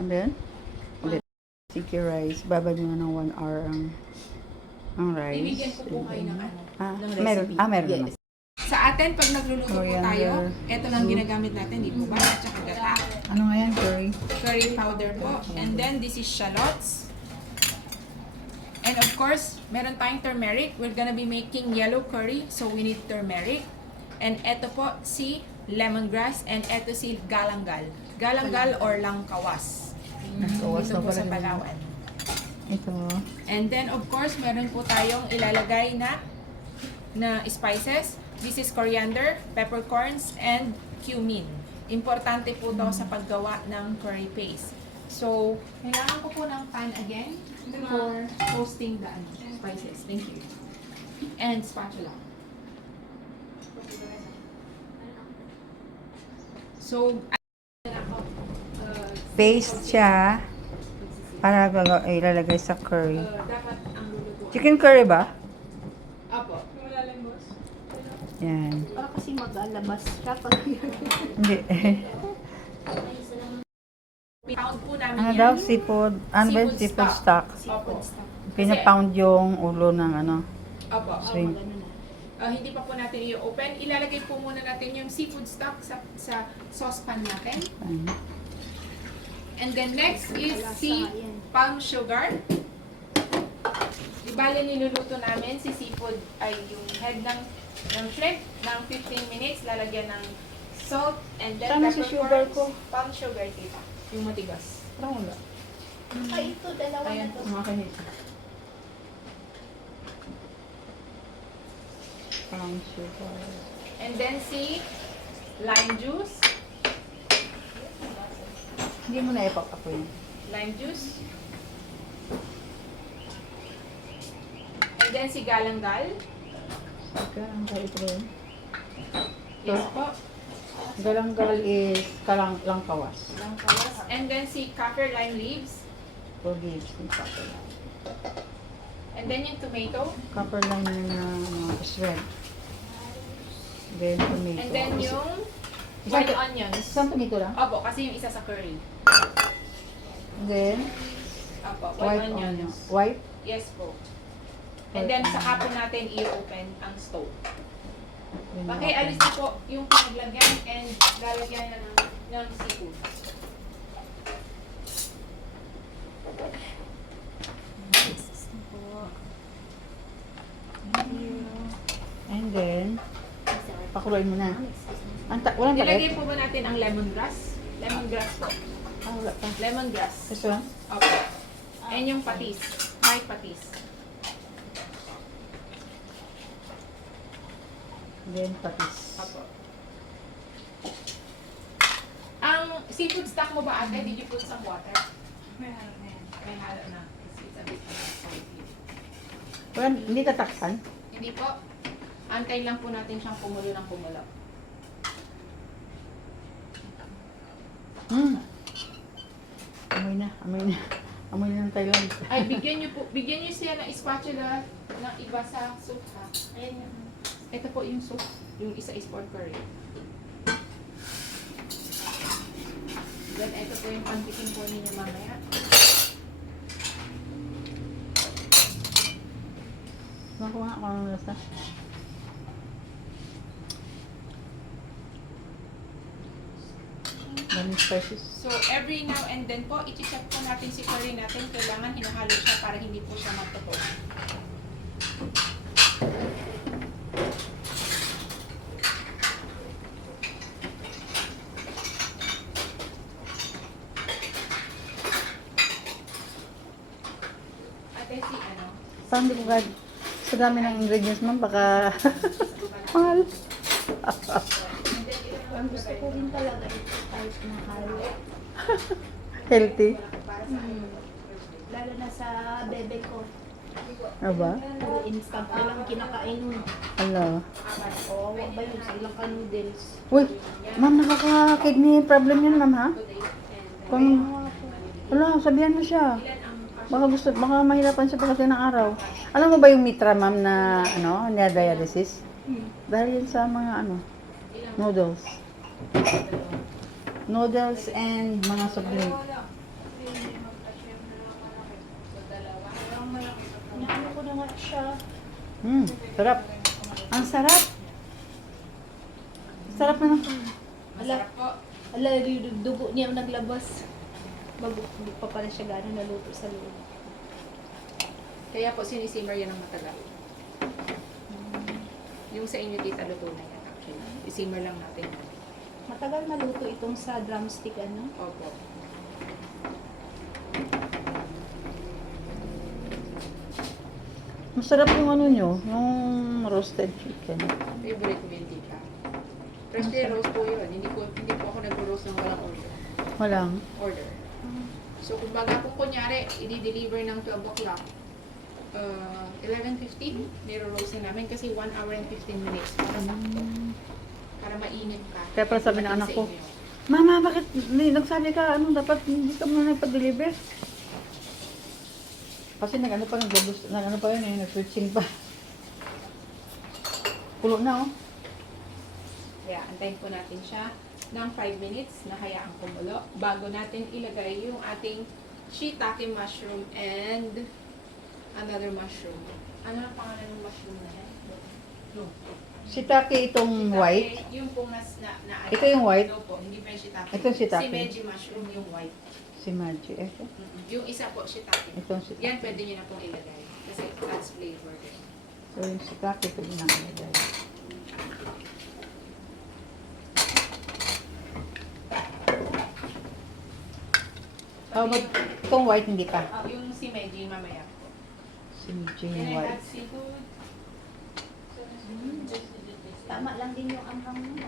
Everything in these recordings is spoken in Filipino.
And then, ulit. Sticky rice. Babad mo ng 1 hour ang rice. Ibigyan ko po kayo ng ng recipe. Meron Yes. naman. Sa atin, pag nagluluto po tayo, ito lang ginagamit natin, di po ba? At saka gata. Ano nga yan, curry? Curry powder po. And then, this is shallots. And of course, meron tayong turmeric. We're gonna be making yellow curry, so we need turmeric. And ito po si lemongrass, and ito si galanggal. Galanggal or langkawas. Kawas Ito na po pala sa yun. Palawan. Ito. And then of course, meron po tayong ilalagay na spices. This is coriander, peppercorns, and cumin. Importante po to sa paggawa ng curry paste. So, kailangan ko po ng pan again for roasting the spices. Thank you. And spatula. So, Paste siya para ilalagay sa curry. dapat ang luluto. Chicken curry ba? Apo. Yan. Para kasi mag-alabas siya pag Hindi. Pound po namin Ano yan. daw? Seafood. Ano ba yung Seafood seafood stock? Opo. Pinapound yung ulo ng ano. Opo. Shrimp. Hindi pa po natin i-open. Ilalagay po muna natin yung seafood stock sa saucepan natin. Ayan. And then next is si palm sugar. Ibale niluluto namin si seafood ay yung head ng shrimp ng 15 minutes. Lalagyan ng salt and then Saan si sugar ko? Palm sugar, tita. Yung matigas. Parang wala. Ay, ito, dalawa na Ayan. to. Ang akin ito. Parang sugar. And then si lime juice. Hindi mo na ipapakuin. Lime juice. And then si galanggal. Galanggal ito rin. Yes po. Galanggal is langkawas. Langkawas. And then si kaffir lime leaves. Olives and copper lime. And then yung tomato. Copper lime na is red. Then tomato. And then yung Isang- white onions. Isang tomato lang? Opo, kasi yung isa sa curry. Then, Opo, white white onion. onions. White? Yes po. And then saka po natin i-open ang stove. Then Pakialis na po yung pinaglagyan and lalagyan na ng seafood. And then, pakuluin mo na. Walang takip? Nilagay po ba natin ang lemongrass? Lemongrass po. Ah, wala pa. Lemongrass. This one? Opo. And yung patis. White patis. Then, patis. Opo. Ang seafood stock mo ba ate? Did you put some water? May halo na yan. May halo na. Kasi it's a bit salty. Wala, hindi tatakpan? Hindi po. Antayin lang po natin siyang kumulo ng kumulo. Amoy na, amoy na. Amoy na ng Thailand. Ay, bigyan niyo siya ng spatula ng iba sa soup ha. Ayan yun. Ito po yung soup. Yung isa is pork curry. Then, ito po yung pantikin po ninyo mamaya. Nakuha ko ng lasa. Daming spices. So, every now and then po, i-check po natin si curry natin. Kailangan hinahalo siya para hindi po siya magtotoo. Ate, si ano? Parang di ko kahit sa dami ng ingredients man, baka mahal. Ang gusto ko rin talaga ito kahit mahal. Healthy. Lalo na sa bebe ko. Ano ba? Puro instant na lang kinakain mo. Ala. Oo, wag ba yun? Sa ilang ka noodles. Uy, ma'am, nakaka-kidney problem yun, ma'am, ha? Kung, wala, sabihan mo siya. Baka mahirapan siya pagdating ng araw. Alam mo ba yung mitra, ma'am, na, dialysis? Dahil yun sa mga, noodles. Noodles and mga soft drink. Sarap. Ang sarap. Sarap na ng... Masarap po. Ala, yung dugo niya ang naglabas. Magbukbuk pa pala siya gano'n naluto sa loob. Kaya po sinisimmer yan ng matagal. Yung sa inyo tita, luto na yan actually. Isimmer lang natin yan. Matagal maluto itong sa drumstick, ano? Opo. Masarap yung ano nyo, yung roasted chicken. Favorite mo yun, tita. Freshly roast po yun. Hindi po ako nag-roast ng walang Walang. order. So, kumbaga kung kunyari, i-deliver ng 12 o'clock, 11:15, niro-roast na namin kasi 1 hour and 15 minutes para sakto. Para mainit ka. Kaya pala sabi ng Pati anak sa ko, inyo. Mama, bakit nagsabi ka, dapat hindi ka muna nagpa-deliver? Kasi nag-ano pa yun eh, nag-switching pa. Pulo na, oh. Kaya antayin po natin siya ng 5 minutes na hayaang kumulo bago natin ilagay yung ating shiitake mushroom and another mushroom. Ano ang pangalan ng mushroom na yan? Shiitake itong white. Yung pong Ito yung white? No po, hindi pa yung shiitake. Ito yung shiitake. Si Meiji mushroom yung white. Si Maggie. Ito. Yung isa po, shiitake. Itong shiitake. Yan pwede nyo na pong ilagay. Kasi it adds flavor din. So yung shiitake ko din ang ilagay. How about itong white hindi pa? Yung si Meiji mamaya po. Si Maggie Then yung I white. add seafood. Tama lang din yung anghang mo.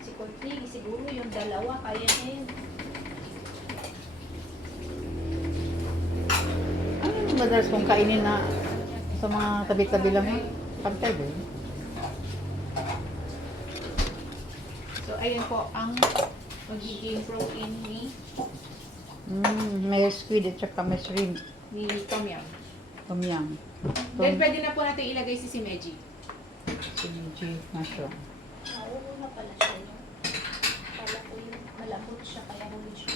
Si Courtney, siguro yung dalawa, kaya niya yun. Ano yung madalas kong kainin na sa mga tabi-tabi lang? Pantay ba yun? So, ayun po ang magiging protein ni May squid at saka may shrimp. Tom Yum. Tom yum. Then, pwede na po natin ilagay si Meiji. Si Maggie mushroom. Oo na pala siya yun. Kala ko yun, malambot siya, kaya huli siya.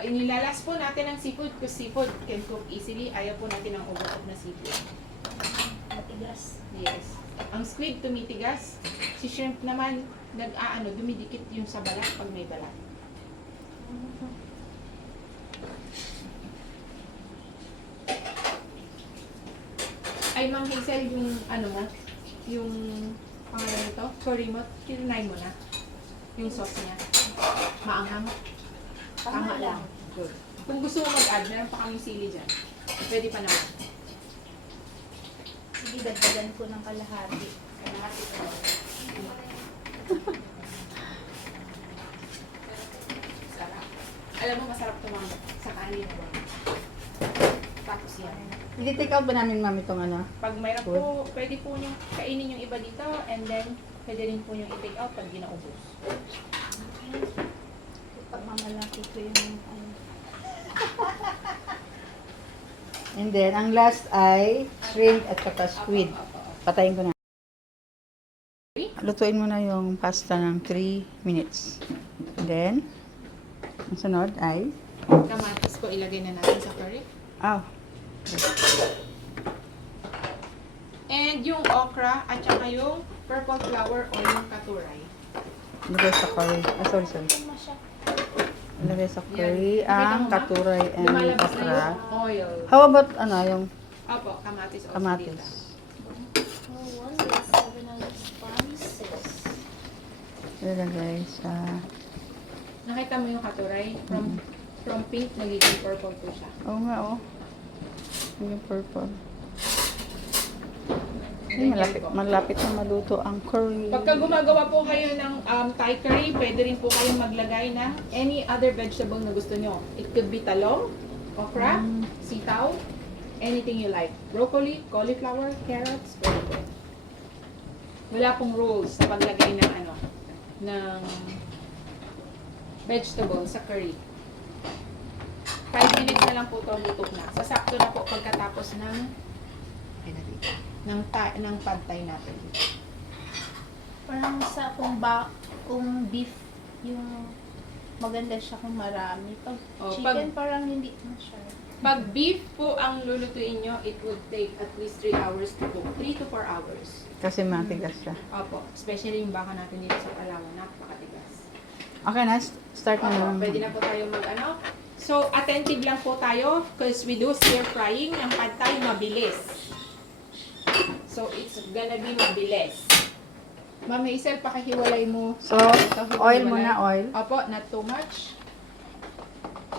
Inilalas po natin ang seafood because seafood can cook easily. Ayaw po natin ng overcook na seafood. Matigas. Yes. Ang squid tumitigas. Si shrimp naman, dumidikit yung sa balat pag may balat. Ay, Ma'am Hazel, yung yung pangalan nito, curry mo, tinry mo na. Yung sauce niya. Maanghang. Tama lang. Good. Kung gusto mo mag-add, meron pa kaming sili dyan. Pwede pa naman. Sige, dagdagan ko ng kalahati. Kalahati pa naman. Sarap. Alam mo, masarap tumang sa kanin mo. Tapos yan. I-take out ba namin, ma'am, itong ano? Pag mayroon po, pwede po nyo kainin yung iba dito and then pwede rin po nyo i-take out pag ginaubos. Pag mamalaki ko yung And then, ang last ay shrimp at saka squid. Patayin ko na. Lutuin mo na yung pasta ng 3 minutes. And then, ang sunod ay... Kamatis ko ilagay na natin sa curry. And yung okra at saka yung purple flower o yung katuray. Ilagay sa curry. Sorry. masya. Ilagay sa curry Yan. Nakita ang mo ba? katuray and Lumalabas na okra. yung oil. How about, yung Opo, kamatis o kamatis? Oh, 1 spices. Ilagay sa... Nakita mo yung katuray? From pink, nagiging purple po siya. Oo nga, oh. Yung purple. Ganyan Malapit, po. malapit na maluto ang curry. Pagka gumagawa po kayo ng Thai curry, pwede rin po kayong maglagay ng any other vegetable na gusto nyo. It could be talong, okra, sitaw, anything you like. Broccoli, cauliflower, carrots, pwede po. Wala pong rules sa paglagay ng ng vegetable sa curry. 5 minutes na lang po ito, luto na. Sasakto na po pagkatapos ng pad thai natin. Parang sa kung beef, yung maganda siya kung marami. Pag Oh, chicken, parang hindi masyado. Pag beef po ang lulutuin nyo, it would take at least 3 hours to cook. 3 to 4 hours. Kasi matigas siya. Opo. Especially yung baka natin dito sa Palawan. Napakatigas. Okay na, start na Opo. naman. Pwede na po tayo mag-ano. So, attentive lang po tayo because we do stir frying. Ang pad thai mabilis. So, it's gonna be mabilis. Ma'am Hazel, pakihiwalay mo. So, oil muna, oil. Opo, not too much.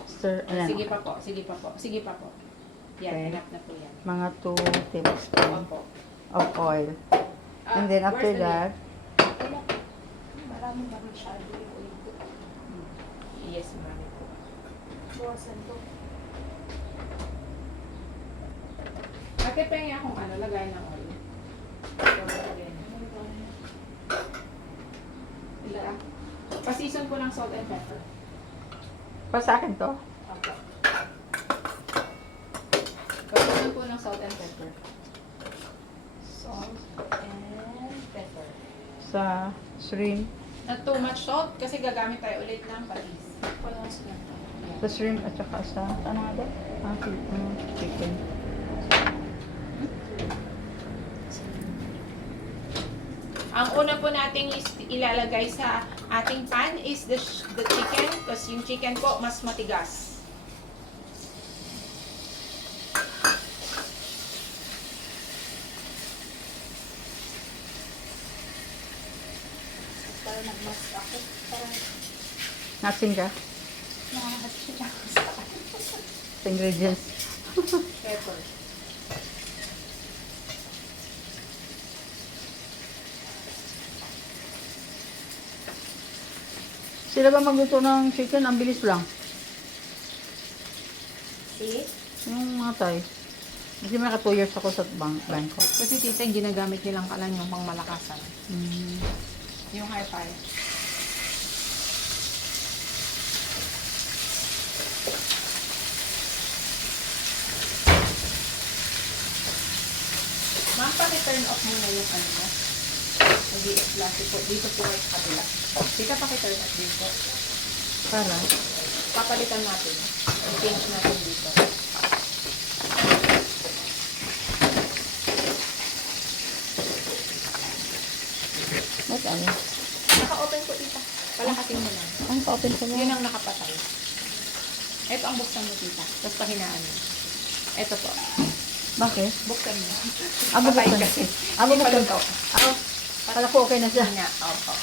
Stir, ayan. Sige pa po, sige pa po, sige pa po. Yan, Okay. enough na po yan. Mga 2 tablespoon Opo. of oil. And then after Where's the that, Marami ba masyado yung oil ko? meat? Yes, marami po. Bawasan to. Ate, pengi akong ano, lagay ng oil. Ila. Pasison ko ng salt and pepper. pa sa akin to. Opo. Pasison ko ng salt and pepper. Salt and pepper. Sa shrimp. Not too much salt kasi gagamit tayo ulit ng patis. Palas na to. Sa shrimp at saka sa, ano nga ba? Chicken. Ang una po nating ilalagay sa ating pan is the chicken kasi yung chicken po mas matigas. Para nagmas ako. Parang Nasin ka nakahatsi lang sa akin. sa ingredients. Pepper. Sila ba magluto ng chicken? Ang bilis lang. See? Yung mga Thai. Kasi may 2 years ako sa Bangkok. Kasi tita, yung ginagamit nilang kalan yung pangmalakasan. Mm. Yung high fire. Ma'am, paki-turn off muna yung ano mo. Mag-i-flash po. Dito po kayo sa kabila. Tita, paki-turn off dito. Para? Papalitan natin. I-change natin dito. What ano? Naka-open po tita. Palakasin mo lang. Ang pa-open ko Yun lang. ang nakapatay. Ito ang buksan mo tita. Tapos pahinaan mo. Ito po. Bakit? Buksan mo. Abo Patay buksan. kasi. Abo Hindi pa buksan. luto. Ako, kala ko okay na siya. Nga, opo.